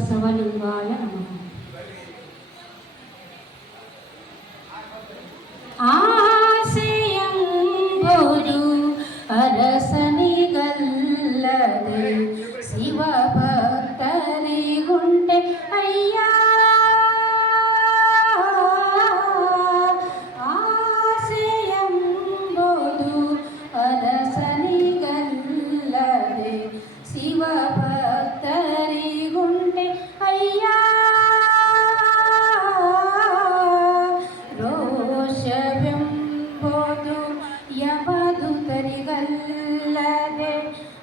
ബസവലിംഗായ നമ. ആശയംബുരു അരസനികല്ലത്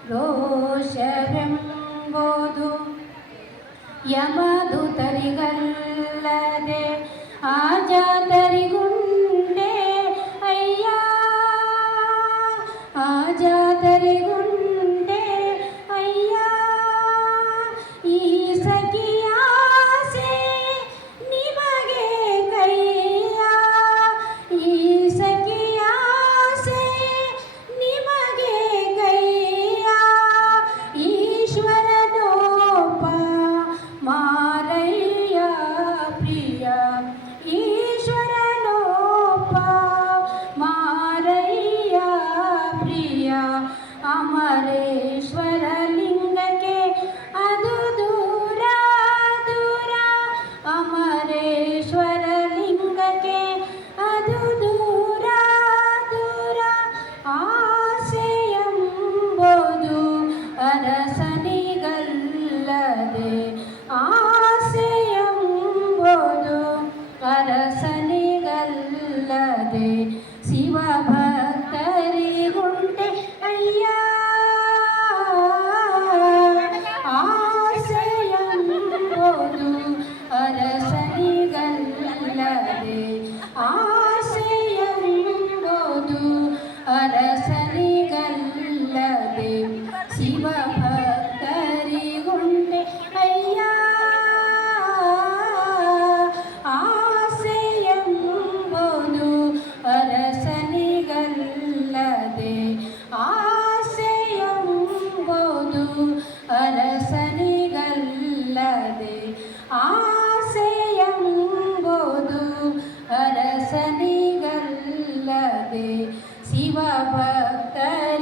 रोषरं बोधु यमाधुतरि হবে ಆಸೆಯೆಂಬುದು ಅರಸನಿಗಲ್ಲದೆ ಶಿವಭಕ್ತರ